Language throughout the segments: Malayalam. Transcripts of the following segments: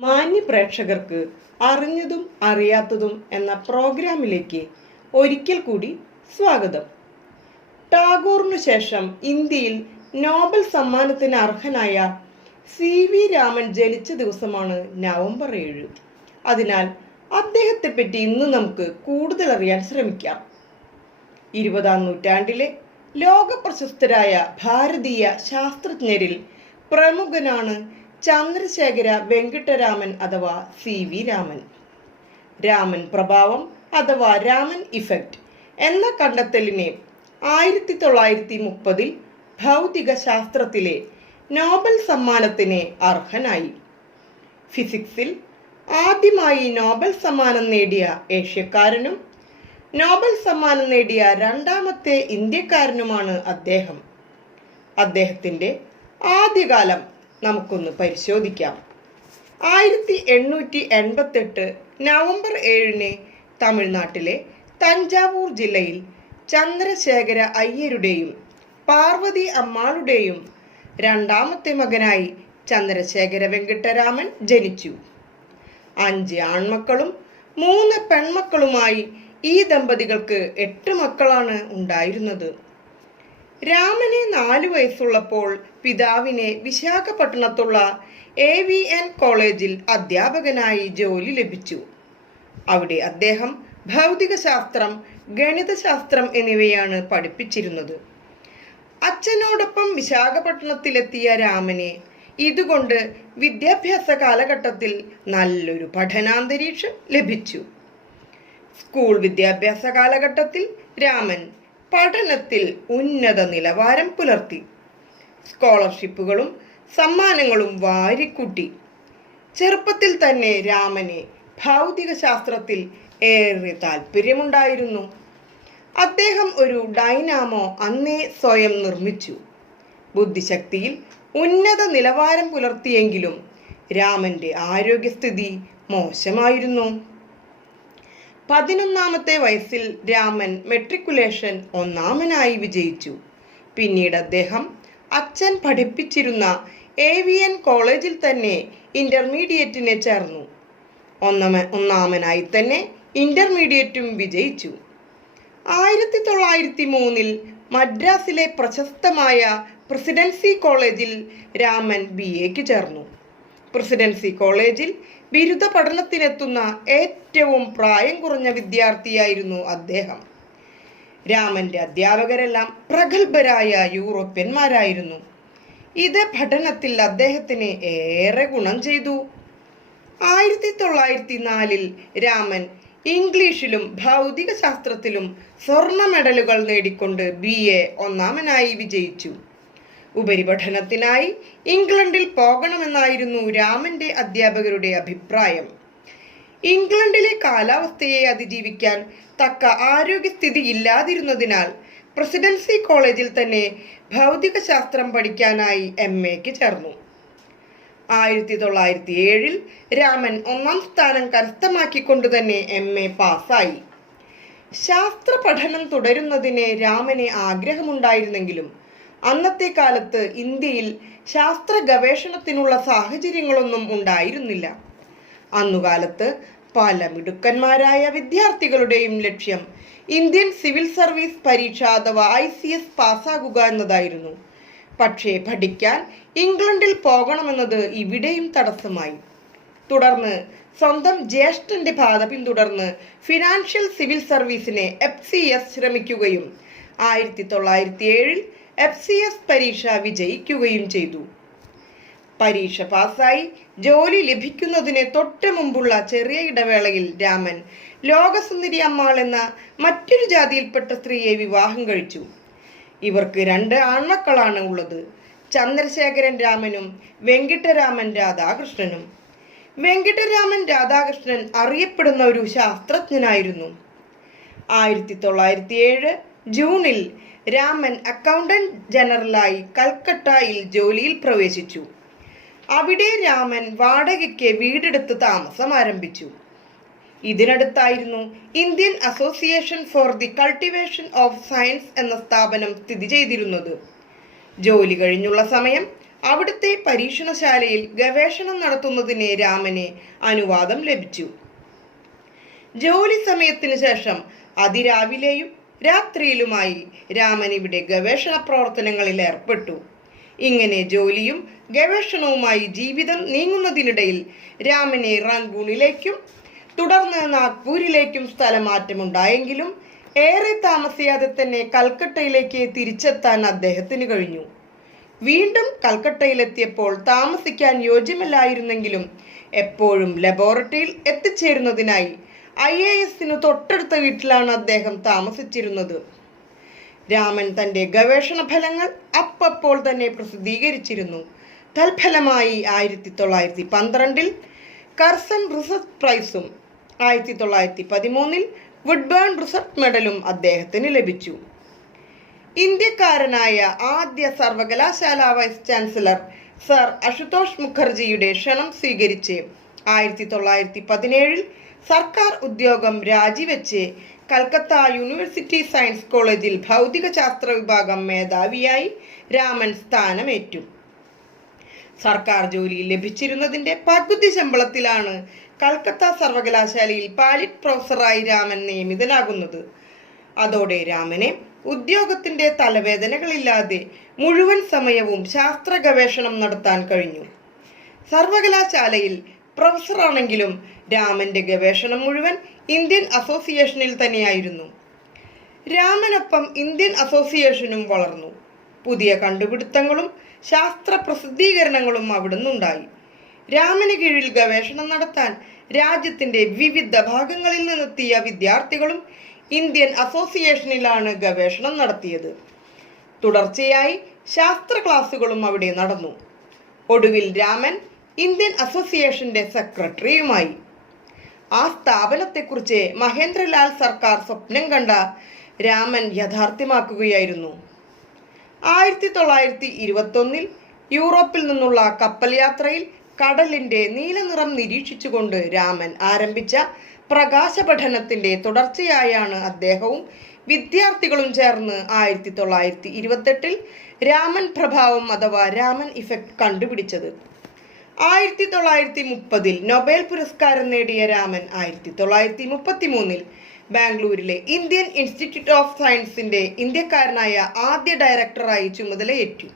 മാന്യ പ്രേക്ഷകർക്ക് അറിഞ്ഞതും അറിയാത്തതും എന്ന പ്രോഗ്രാമിലേക്ക് ഒരിക്കൽ കൂടി സ്വാഗതം. ടാഗോറിനു ശേഷം ഇന്ത്യയിൽ നോബൽ സമ്മാനത്തിന് അർഹനായ സി വി രാമൻ ജനിച്ച ദിവസമാണ് നവംബർ ഏഴ്. അതിനാൽ അദ്ദേഹത്തെ പറ്റി ഇന്ന് നമുക്ക് കൂടുതൽ അറിയാൻ ശ്രമിക്കാം. ഇരുപതാം നൂറ്റാണ്ടിലെ ലോക പ്രശസ്തരായ ഭാരതീയ ശാസ്ത്രജ്ഞരിൽ പ്രമുഖനാണ് ചന്ദ്രശേഖര വെങ്കിട്ടരാമൻ അഥവാ സി വി രാമൻ. രാമൻ പ്രഭാവം അഥവാ രാമൻ ഇഫക്റ്റ് എന്ന കണ്ടെത്തലിനെ ആയിരത്തി തൊള്ളായിരത്തി മുപ്പതിൽ ഭൗതിക ശാസ്ത്രത്തിലെ നോബൽ സമ്മാനത്തിന് അർഹനായി. ഫിസിക്സിൽ ആദ്യമായി നോബൽ സമ്മാനം നേടിയ ഏഷ്യക്കാരനും നോബൽ സമ്മാനം നേടിയ രണ്ടാമത്തെ ഇന്ത്യക്കാരനുമാണ് അദ്ദേഹം. അദ്ദേഹത്തിന്റെ ആദ്യകാലം നമുക്കൊന്ന് പരിശോധിക്കാം. ആയിരത്തി എണ്ണൂറ്റി എൺപത്തെട്ട് നവംബർ ഏഴിന് തമിഴ്നാട്ടിലെ തഞ്ചാവൂർ ജില്ലയിൽ ചന്ദ്രശേഖര അയ്യരുടെയും പാർവതി അമ്മാളുടെയും രണ്ടാമത്തെ മകനായി ചന്ദ്രശേഖര വെങ്കിട്ടരാമൻ ജനിച്ചു. അഞ്ച് ആൺമക്കളും മൂന്ന് പെൺമക്കളുമായി ഈ ദമ്പതികൾക്ക് എട്ട് മക്കളാണ് ഉണ്ടായിരുന്നത്. രാമന് നാലു വയസ്സുള്ളപ്പോൾ പിതാവിനെ വിശാഖപട്ടണത്തുള്ള എ വി എൻ കോളേജിൽ അധ്യാപകനായി ജോലി ലഭിച്ചു. അവിടെ അദ്ദേഹം ഭൗതികശാസ്ത്രം ഗണിതശാസ്ത്രം എന്നിവയാണ് പഠിപ്പിച്ചിരുന്നത്. അച്ഛനോടൊപ്പം വിശാഖപട്ടണത്തിലെത്തിയ രാമനെ ഇതുകൊണ്ട് വിദ്യാഭ്യാസ കാലഘട്ടത്തിൽ നല്ലൊരു പഠനാന്തരീക്ഷം ലഭിച്ചു. സ്കൂൾ വിദ്യാഭ്യാസ കാലഘട്ടത്തിൽ രാമൻ പഠനത്തിൽ ഉന്നത നിലവാരം പുലർത്തി. സ്കോളർഷിപ്പുകളും സമ്മാനങ്ങളും വാരിക്കൂട്ടി. ചെറുപ്പത്തിൽ തന്നെ രാമന് ഭൗതിക ശാസ്ത്രത്തിൽ ഏറെ താല്പര്യമുണ്ടായിരുന്നു അദ്ദേഹം ഒരു ഡൈനാമോ അന്നേ സ്വയം നിർമ്മിച്ചു. ബുദ്ധിശക്തിയിൽ ഉന്നത നിലവാരം പുലർത്തിയെങ്കിലും രാമന്റെ ആരോഗ്യസ്ഥിതി മോശമായിരുന്നു. പതിനൊന്നാമത്തെ വയസ്സിൽ രാമൻ മെട്രിക്കുലേഷൻ ഒന്നാമനായി വിജയിച്ചു. പിന്നീട് അദ്ദേഹം അച്ഛൻ പഠിപ്പിച്ചിരുന്ന ഏവിയൻ കോളേജിൽ തന്നെ ഇന്റർമീഡിയറ്റിനെ ചേർന്നു. ഒന്നാമ ഒന്നാമനായി തന്നെ ഇന്റർമീഡിയറ്റും വിജയിച്ചു. ആയിരത്തി തൊള്ളായിരത്തി മൂന്നിൽ മദ്രാസിലെ പ്രശസ്തമായ പ്രസിഡൻസി കോളേജിൽ രാമൻ ബി എക്ക് ചേർന്നു. പ്രസിഡൻസി കോളേജിൽ ബിരുദ പഠനത്തിനെത്തുന്ന ഏറ്റവും പ്രായം കുറഞ്ഞ വിദ്യാർത്ഥിയായിരുന്നു അദ്ദേഹം. രാമന്റെ അധ്യാപകരെല്ലാം പ്രഗത്ഭരായ യൂറോപ്യന്മാരായിരുന്നു. ഇത് പഠനത്തിൽ അദ്ദേഹത്തിന് ഏറെ ഗുണം ചെയ്തു. ആയിരത്തി തൊള്ളായിരത്തി നാലിൽ രാമൻ ഇംഗ്ലീഷിലും ഭൗതിക ശാസ്ത്രത്തിലും സ്വർണ മെഡലുകൾ നേടിക്കൊണ്ട് ബി എ ഒന്നാമനായി വിജയിച്ചു. ഉപരിപഠനത്തിനായി ഇംഗ്ലണ്ടിൽ പോകണമെന്നായിരുന്നു രാമന്റെ അധ്യാപകരുടെ അഭിപ്രായം. ഇംഗ്ലണ്ടിലെ കാലാവസ്ഥയെ അതിജീവിക്കാൻ തക്ക ആരോഗ്യസ്ഥിതി ഇല്ലാതിരുന്നതിനാൽ പ്രസിഡൻസി കോളേജിൽ തന്നെ ഭൗതികശാസ്ത്രം പഠിക്കാനായി എം എക്ക് ചേർന്നു. ആയിരത്തി തൊള്ളായിരത്തി ഏഴിൽ രാമൻ ഒന്നാം സ്ഥാനം കരസ്ഥമാക്കിക്കൊണ്ട് തന്നെ എം എ പാസ്സായി. ശാസ്ത്ര പഠനം തുടരുന്നതിന് രാമന് ആഗ്രഹമുണ്ടായിരുന്നെങ്കിലും അന്നത്തെ കാലത്ത് ഇന്ത്യയിൽ ശാസ്ത്ര ഗവേഷണത്തിനുള്ള സാഹചര്യങ്ങളൊന്നും ഉണ്ടായിരുന്നില്ല. അന്നുകാലത്ത് പല മിടുക്കന്മാരായ വിദ്യാർത്ഥികളുടെയും ലക്ഷ്യം ഇന്ത്യൻ സിവിൽ സർവീസ് പരീക്ഷ അഥവാ ഐ സി എസ് പാസ്സാകുക എന്നതായിരുന്നു. പക്ഷേ പഠിക്കാൻ ഇംഗ്ലണ്ടിൽ പോകണമെന്നത് ഇവിടെയും തടസ്സമായി. തുടർന്ന് സ്വന്തം ജ്യേഷ്ഠന്റെ പാത പിന്തുടർന്ന് ഫിനാൻഷ്യൽ സിവിൽ സർവീസിനെ എഫ് സി എസ് ശ്രമിക്കുകയും ആയിരത്തി തൊള്ളായിരത്തി ഏഴിൽ എഫ് സി എസ് പരീക്ഷ വിജയിക്കുകയും ചെയ്തു. പരീക്ഷ പാസ്സായി ജോലി ലഭിക്കുന്നതിന് തൊട്ട് മുമ്പുള്ള ചെറിയ ഇടവേളയിൽ രാമൻ ലോകസുന്ദരി അമ്മാൾ എന്ന മറ്റൊരു ജാതിയിൽപ്പെട്ട സ്ത്രീയെ വിവാഹം കഴിച്ചു. ഇവർക്ക് രണ്ട് ആൺമക്കളാണ് ഉള്ളത്. ചന്ദ്രശേഖരൻ രാമനും വെങ്കിട്ടരാമൻ രാധാകൃഷ്ണനും. വെങ്കിട്ടരാമൻ രാധാകൃഷ്ണൻ അറിയപ്പെടുന്ന ഒരു ശാസ്ത്രജ്ഞനായിരുന്നു. ആയിരത്തി തൊള്ളായിരത്തി ഏഴ് ജൂണിൽ രാമൻ അക്കൗണ്ടന്റ് ജനറലായി കൽക്കട്ടയിൽ ജോലിയിൽ പ്രവേശിച്ചു. അവിടെ രാമൻ വാടകയ്ക്ക് വീടെടുത്ത് താമസം ആരംഭിച്ചു. ഇതിനടുത്തായിരുന്നു Indian association for the cultivation of science എന്ന സ്ഥാപനം സ്ഥിതി ചെയ്തിരുന്നത്. ജോലി കഴിഞ്ഞുള്ള സമയം അവിടുത്തെ പരീക്ഷണശാലയിൽ ഗവേഷണം നടത്തുന്നതിന് രാമന് അനുവാദം ലഭിച്ചു. ജോലി സമയത്തിന് ശേഷം അതിരാവിലെയും രാത്രിയിലുമായി രാമൻ ഇവിടെ ഗവേഷണ പ്രവർത്തനങ്ങളിൽ ഏർപ്പെട്ടു. ഇങ്ങനെ ജോലിയും ഗവേഷണവുമായി ജീവിതം നീങ്ങുന്നതിനിടയിൽ രാമനെ റാങ്കൂണിലേക്കും തുടർന്ന് നാഗ്പൂരിലേക്കും സ്ഥലമാറ്റമുണ്ടായെങ്കിലും ഏറെ താമസിയാതെ തന്നെ കൽക്കട്ടയിലേക്ക് തിരിച്ചെത്താൻ അദ്ദേഹത്തിന് കഴിഞ്ഞു. വീണ്ടും കൽക്കട്ടയിലെത്തിയപ്പോൾ താമസിക്കാൻ യോജ്യമല്ലായിരുന്നെങ്കിലും എപ്പോഴും ലബോറട്ടറിയിൽ എത്തിച്ചേരുന്നതിനായി ഐ എ എസിന് തൊട്ടടുത്ത വീട്ടിലാണ് അദ്ദേഹം താമസിച്ചിരുന്നത്. രാമൻ തന്റെ ഗവേഷണ ഫലങ്ങൾ അപ്പപ്പോൾ തന്നെ പ്രസിദ്ധീകരിച്ചിരുന്നു. തൽഫലമായി ആയിരത്തി തൊള്ളായിരത്തി പന്ത്രണ്ടിൽ കർസൺ റിസർച്ച് പ്രൈസും ആയിരത്തി തൊള്ളായിരത്തി പതിമൂന്നിൽ വുഡ്ബേൺ റിസർച്ച് മെഡലും അദ്ദേഹത്തിന് ലഭിച്ചു. ഇന്ത്യക്കാരനായ ആദ്യ സർവകലാശാല വൈസ് ചാൻസലർ സർ അശുതോഷ് മുഖർജിയുടെ ക്ഷണം സ്വീകരിച്ച് ആയിരത്തി തൊള്ളായിരത്തി പതിനേഴിൽ സർക്കാർ ഉദ്യോഗം രാജിവെച്ച് കൽക്കത്ത യൂണിവേഴ്സിറ്റി സയൻസ് കോളേജിൽ ഭൗതികശാസ്ത്ര വിഭാഗം മേധാവിയായി രാമൻ സ്ഥാനമേറ്റു. സർക്കാർ ജോലി ലഭിച്ചിരുന്നതിന്റെ പകുതി ശമ്പളത്തിലാണ് കൽക്കത്ത സർവകലാശാലയിൽ പാലിറ്റ് പ്രൊഫസറായി രാമൻ നിയമിതനാകുന്നത്. അതോടെ രാമനെ ഉദ്യോഗത്തിന്റെ തലവേദനകളില്ലാതെ മുഴുവൻ സമയവും ശാസ്ത്ര ഗവേഷണം നടത്താൻ കഴിഞ്ഞു. സർവകലാശാലയിൽ പ്രൊഫസറാണെങ്കിലും രാമന്റെ ഗവേഷണം മുഴുവൻ ഇന്ത്യൻ അസോസിയേഷനിൽ തന്നെയായിരുന്നു. രാമനൊപ്പം ഇന്ത്യൻ അസോസിയേഷനും വളർന്നു. പുതിയ കണ്ടുപിടുത്തങ്ങളും ശാസ്ത്ര പ്രസിദ്ധീകരണങ്ങളും അവിടുന്നുണ്ടായി. രാമന് കീഴിൽ ഗവേഷണം നടത്താൻ രാജ്യത്തിന്റെ വിവിധ ഭാഗങ്ങളിൽ നിന്നെത്തിയ വിദ്യാർത്ഥികളും ഇന്ത്യൻ അസോസിയേഷനിലാണ് ഗവേഷണം നടത്തിയത്. തുടർച്ചയായി ശാസ്ത്ര ക്ലാസുകളും അവിടെ നടന്നു. ഒടുവിൽ രാമൻ ഇന്ത്യൻ അസോസിയേഷന്റെ സെക്രട്ടറിയുമായി. ആ സ്ഥാപനത്തെക്കുറിച്ച് മഹേന്ദ്രലാൽ സർക്കാർ സ്വപ്നം കണ്ട രാമൻ യാഥാർത്ഥ്യമാക്കുകയായിരുന്നു. ആയിരത്തി തൊള്ളായിരത്തി ഇരുപത്തൊന്നിൽ യൂറോപ്പിൽ നിന്നുള്ള കപ്പൽ യാത്രയിൽ കടലിന്റെ നീലനിറം നിരീക്ഷിച്ചുകൊണ്ട് രാമൻ ആരംഭിച്ച പ്രകാശ പഠനത്തിന്റെ തുടർച്ചയായാണ് അദ്ദേഹവും വിദ്യാർത്ഥികളും ചേർന്ന് ആയിരത്തി തൊള്ളായിരത്തി ഇരുപത്തെട്ടിൽ രാമൻ പ്രഭാവം അഥവാ രാമൻ ഇഫക്റ്റ് കണ്ടുപിടിച്ചത്. ആയിരത്തി തൊള്ളായിരത്തി മുപ്പതിൽ നൊബേൽ പുരസ്കാരം നേടിയ രാമൻ ആയിരത്തി തൊള്ളായിരത്തി മുപ്പത്തി മൂന്നിൽ ബാംഗ്ലൂരിലെ ഇന്ത്യൻ ഇൻസ്റ്റിറ്റ്യൂട്ട് ഓഫ് സയൻസിന്റെ ഇന്ത്യക്കാരനായ ആദ്യ ഡയറക്ടറായി ചുമതലയേറ്റു.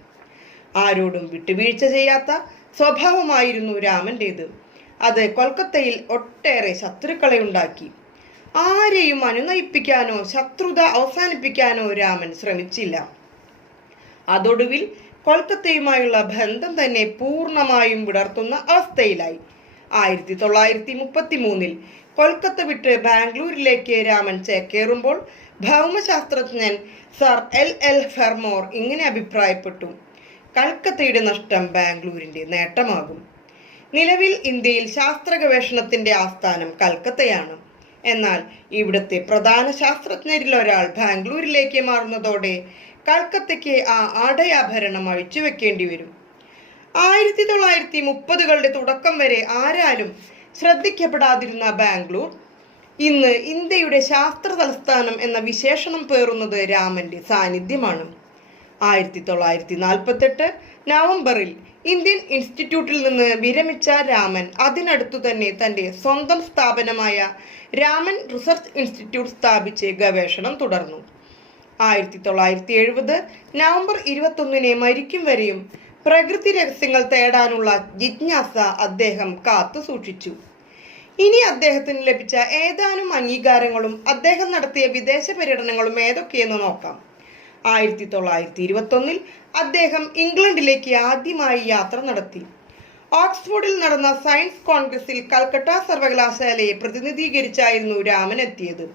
ആരോടും വിട്ടുവീഴ്ച ചെയ്യാത്ത സ്വഭാവമായിരുന്നു രാമന്റേത് അത് കൊൽക്കത്തയിൽ ഒട്ടേറെ ശത്രുക്കളെ ഉണ്ടാക്കി. ആരെയും അനുനയിപ്പിക്കാനോ ശത്രുത അവസാനിപ്പിക്കാനോ രാമൻ ശ്രമിച്ചില്ല. അതൊടുവിൽ കൊൽക്കത്തയുമായുള്ള ബന്ധം തന്നെ പൂർണമായും വിടർത്തുന്ന അവസ്ഥയിലായി. ആയിരത്തി തൊള്ളായിരത്തി മുപ്പത്തി മൂന്നിൽ കൊൽക്കത്ത വിട്ട് ബാംഗ്ലൂരിലേക്ക് രാമൻ ചേക്കേറുമ്പോൾ ഭൗമശാസ്ത്രജ്ഞൻ സർ എൽ എൽ ഫെർമോർ ഇങ്ങനെ അഭിപ്രായപ്പെട്ടു. കൽക്കത്തയുടെ നഷ്ടം ബാംഗ്ലൂരിന്റെ നേട്ടമാകും. നിലവിൽ ഇന്ത്യയിൽ ശാസ്ത്ര ഗവേഷണത്തിന്റെ ആസ്ഥാനം കൽക്കത്തയാണ്. എന്നാൽ ഇവിടുത്തെ പ്രധാന ശാസ്ത്രജ്ഞരിൽ ഒരാൾ ബാംഗ്ലൂരിലേക്ക് മാറുന്നതോടെ കൽക്കത്തയ്ക്ക് ആ ആടയാഭരണം അഴിച്ചു വെക്കേണ്ടി വരും. ആയിരത്തി തൊള്ളായിരത്തി മുപ്പതുകളുടെ തുടക്കം വരെ ആരാലും ശ്രദ്ധിക്കപ്പെടാതിരുന്ന ബാംഗ്ലൂർ ഇന്ന് ഇന്ത്യയുടെ ശാസ്ത്ര തലസ്ഥാനം എന്ന വിശേഷണം പേറുന്നത് രാമന്റെ സാന്നിധ്യമാണ്. ആയിരത്തി തൊള്ളായിരത്തി നാൽപ്പത്തെട്ട് നവംബറിൽ ഇന്ത്യൻ ഇൻസ്റ്റിറ്റ്യൂട്ടിൽ നിന്ന് വിരമിച്ച രാമൻ അതിനടുത്തു തന്നെ തന്റെ സ്വന്തം സ്ഥാപനമായ രാമൻ റിസർച്ച് ഇൻസ്റ്റിറ്റ്യൂട്ട് സ്ഥാപിച്ച് ഗവേഷണം തുടർന്നു. ആയിരത്തി തൊള്ളായിരത്തി എഴുപത് നവംബർ ഇരുപത്തൊന്നിനെ മരിക്കും വരെയും പ്രകൃതി രഹസ്യങ്ങൾ തേടാനുള്ള ജിജ്ഞാസ അദ്ദേഹം കാത്തു സൂക്ഷിച്ചു. ഇനി അദ്ദേഹത്തിന് ലഭിച്ച ഏതാനും അംഗീകാരങ്ങളും അദ്ദേഹം നടത്തിയ വിദേശ പര്യടനങ്ങളും ഏതൊക്കെയെന്ന് നോക്കാം. ആയിരത്തി തൊള്ളായിരത്തി ഇരുപത്തൊന്നിൽ അദ്ദേഹം ഇംഗ്ലണ്ടിലേക്ക് ആദ്യമായി യാത്ര നടത്തി. ഓക്സ്ഫോർഡിൽ നടന്ന സയൻസ് കോൺഗ്രസിൽ കൽക്കട്ട സർവകലാശാലയെ പ്രതിനിധീകരിച്ചായിരുന്നു രാമൻ എത്തിയത്.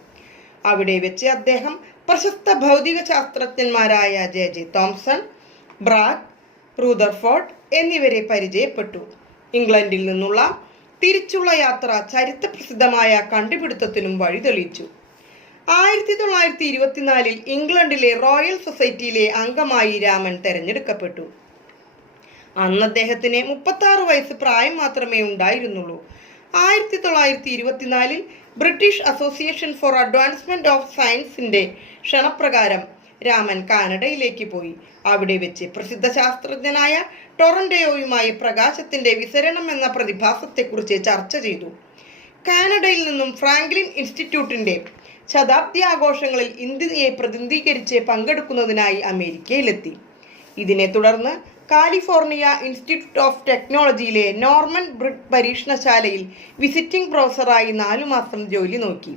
അവിടെ വെച്ച് അദ്ദേഹം പ്രശസ്ത ഭൗതിക ശാസ്ത്രജ്ഞന്മാരായ J J Thomson Bragg Rutherford എന്നിവരെ പരിചയപ്പെട്ടു. ഇംഗ്ലണ്ടിൽ നിന്നുള്ള തിരിച്ചുള്ള യാത്ര ചരിത്രപ്രസിദ്ധമായ കണ്ടുപിടുത്തത്തിനും വഴിതെളിയിച്ചു ആയിരത്തി തൊള്ളായിരത്തി ഇരുപത്തിനാലിൽ ഇംഗ്ലണ്ടിലെ റോയൽ സൊസൈറ്റിയിലെ അംഗമായി രാമൻ തെരഞ്ഞെടുക്കപ്പെട്ടു. അന്ന് അദ്ദേഹത്തിന് മുപ്പത്തി ആറ് വയസ്സ് പ്രായം മാത്രമേ ഉണ്ടായിരുന്നുള്ളൂ. ആയിരത്തി തൊള്ളായിരത്തി ഇരുപത്തിനാലിൽ British association for advancement of സയൻസിന്റെ ക്ഷണപ്രകാരം രാമൻ കാനഡയിലേക്ക് പോയി. അവിടെ വെച്ച് പ്രസിദ്ധ ശാസ്ത്രജ്ഞനായ ടൊറന്റയോയുമായി പ്രകാശത്തിന്റെ വിസരണം എന്ന പ്രതിഭാസത്തെക്കുറിച്ച് ചർച്ച ചെയ്തു. കാനഡയിൽ നിന്നും ഫ്രാങ്ക്ലിൻ ഇൻസ്റ്റിറ്റ്യൂട്ടിന്റെ ശതാബ്ദി ആഘോഷങ്ങളിൽ ഇന്ത്യയെ പ്രതിനിധീകരിച്ച് പങ്കെടുക്കുന്നതിനായി അമേരിക്കയിലെത്തി. ഇതിനെ തുടർന്ന് കാലിഫോർണിയ ഇൻസ്റ്റിറ്റ്യൂട്ട് ഓഫ് ടെക്നോളജിയിലെ നോർമൻ ബ്രിഡ് പരീക്ഷണശാലയിൽ വിസിറ്റിംഗ് പ്രൊഫസറായി നാലു മാസം ജോലി നോക്കി.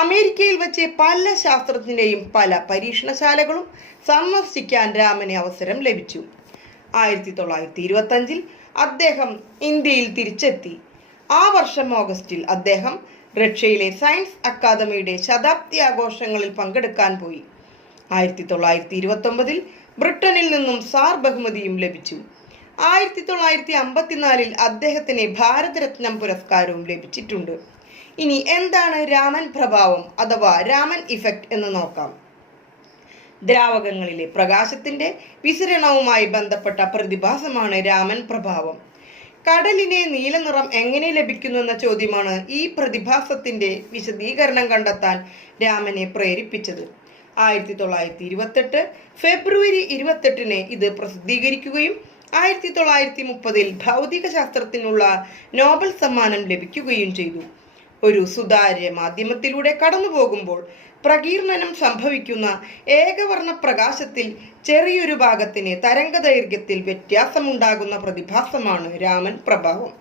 അമേരിക്കയിൽ വെച്ച് പല ശാസ്ത്രത്തിന്റെയും പല പരീക്ഷണശാലകളും സന്ദർശിക്കാൻ രാമന് അവസരം ലഭിച്ചു. ആയിരത്തി തൊള്ളായിരത്തി ഇരുപത്തഞ്ചിൽ അദ്ദേഹം ഇന്ത്യയിൽ തിരിച്ചെത്തി. ആ വർഷം ഓഗസ്റ്റിൽ അദ്ദേഹം റഷ്യയിലെ സയൻസ് അക്കാദമിയുടെ ശതാബ്ദി ആഘോഷങ്ങളിൽ പങ്കെടുക്കാൻ പോയി. ആയിരത്തി തൊള്ളായിരത്തി ഇരുപത്തി ഒമ്പതിൽ ബ്രിട്ടനിൽ നിന്നും സാർ ബഹുമതിയും ലഭിച്ചു. ആയിരത്തി തൊള്ളായിരത്തി അമ്പത്തിനാലിൽ അദ്ദേഹത്തിന് ഭാരതരത്നം പുരസ്കാരവും ലഭിച്ചിട്ടുണ്ട്. ഇനി എന്താണ് രാമൻ പ്രഭാവം അഥവാ രാമൻ ഇഫക്റ്റ് എന്ന് നോക്കാം. ദ്രാവകങ്ങളിലെ പ്രകാശത്തിന്റെ വിസരണവുമായി ബന്ധപ്പെട്ട പ്രതിഭാസമാണ് രാമൻ പ്രഭാവം. കടലിനെ നീലനിറം എങ്ങനെ ലഭിക്കുന്നു എന്ന ചോദ്യമാണ് ഈ പ്രതിഭാസത്തിന്റെ വിശദീകരണം കണ്ടെത്താൻ രാമനെ പ്രേരിപ്പിച്ചത്. ആയിരത്തി തൊള്ളായിരത്തി ഇരുപത്തെട്ട് ഫെബ്രുവരി ഇരുപത്തെട്ടിന് ഇത് പ്രസിദ്ധീകരിക്കുകയും ആയിരത്തി തൊള്ളായിരത്തി മുപ്പതിൽ ഭൗതിക ശാസ്ത്രത്തിനുള്ള നോബൽ സമ്മാനം ലഭിക്കുകയും ചെയ്തു. ഒരു സുതാര്യ മാധ്യമത്തിലൂടെ കടന്നു പോകുമ്പോൾ പ്രകീർണനം സംഭവിക്കുന്ന ഏകവർണ പ്രകാശത്തിൽ ചെറിയൊരു ഭാഗത്തിന് തരംഗദൈർഘ്യത്തിൽ വ്യത്യാസമുണ്ടാകുന്ന പ്രതിഭാസമാണ് രാമൻ പ്രഭാവം.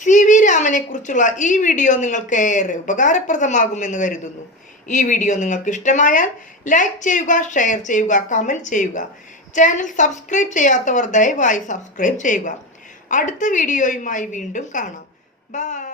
സി വി രാമനെക്കുറിച്ചുള്ള ഈ വീഡിയോ നിങ്ങൾക്ക് ഏറെ ഉപകാരപ്രദമാകുമെന്ന് കരുതുന്നു. ഈ വീഡിയോ നിങ്ങൾക്ക് ഇഷ്ടമായാൽ ലൈക്ക് ചെയ്യുക ഷെയർ ചെയ്യുക കമന്റ് ചെയ്യുക. ചാനൽ സബ്സ്ക്രൈബ് ചെയ്യാത്തവർ ദയവായി സബ്സ്ക്രൈബ് ചെയ്യുക. അടുത്ത വീഡിയോയുമായി വീണ്ടും കാണാം. ബൈ